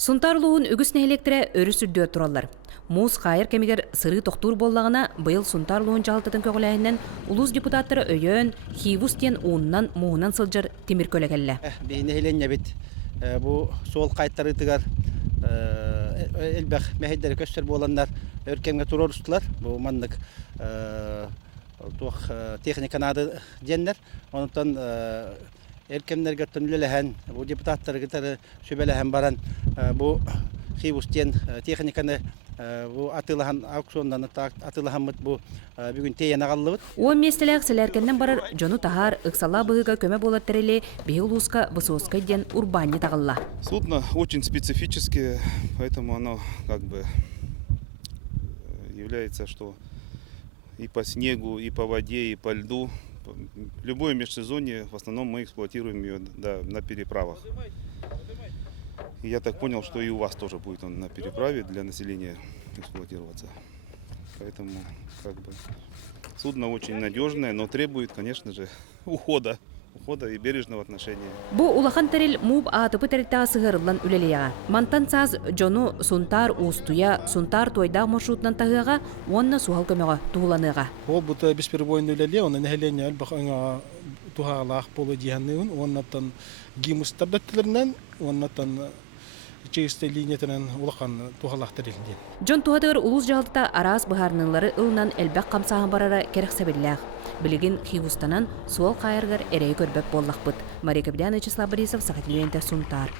Сунтарлуын үгіс нәхелектірі өрі сүрді тұралар. Муз қайыр кемегер сыры тоқтур боллағына бұйыл Сунтарлуын жалтытын көғіләйінен улус депутаттары өйен, хивустен уыннан муынан сылжыр темір көлегелі. Бейіне хелене бит. Бұл сол қайттары тығар әлбәқ мәхеддері көстер боландар өркемге тұрор ұстылар. Бұл мандық техниканады денлер. Онытан Erkemlerge tünlülehen, bu deputatları gitarı şübelehen baran bu hivustien teknikanı bu atılahan auksiondan atılahan bu bugün teyen ağallıbıt. O meseleğ silerkenden barar jonu tahar ıksala bıhıga köme bolattereli bihuluska высоска ден урбанне тағылла. Судно очень специфическое, поэтому оно как бы является, что и по снегу, и по воде, и по льду. Любое межсезонье, в основном мы эксплуатируем ее на переправах. И я так понял, что и у вас тоже будет он на переправе для населения эксплуатироваться. Поэтому как бы судно очень надежное, но требует, конечно же, ухода и бережного отношения. Бу улахан терил муб атыпы терилтаға сығырылан үлелеяға. Мантан саз жону Сунтар устуя, Сунтар тойда маршрутнан тағыға, онна суғал көмеға туғыланыға. Ол бұты беспербойын үлеле, оны нәхелене әлбақ аңа туғалақ болу дейханныуын, оннаттан гимустардаттыларынан, оннаттан чейсті линиятынан улахан туғалақ терилден. Жон туғадығыр улус жағылта арас бұхарнылары ылынан әлбәк қамсағын барара керексебелләғ. Білігін хивустанан суал қайырғыр әрей көрбәп боллақ бұд. Мария Кабдяна, Вячеслав Борисов, Сахатилуенте, Сунтар.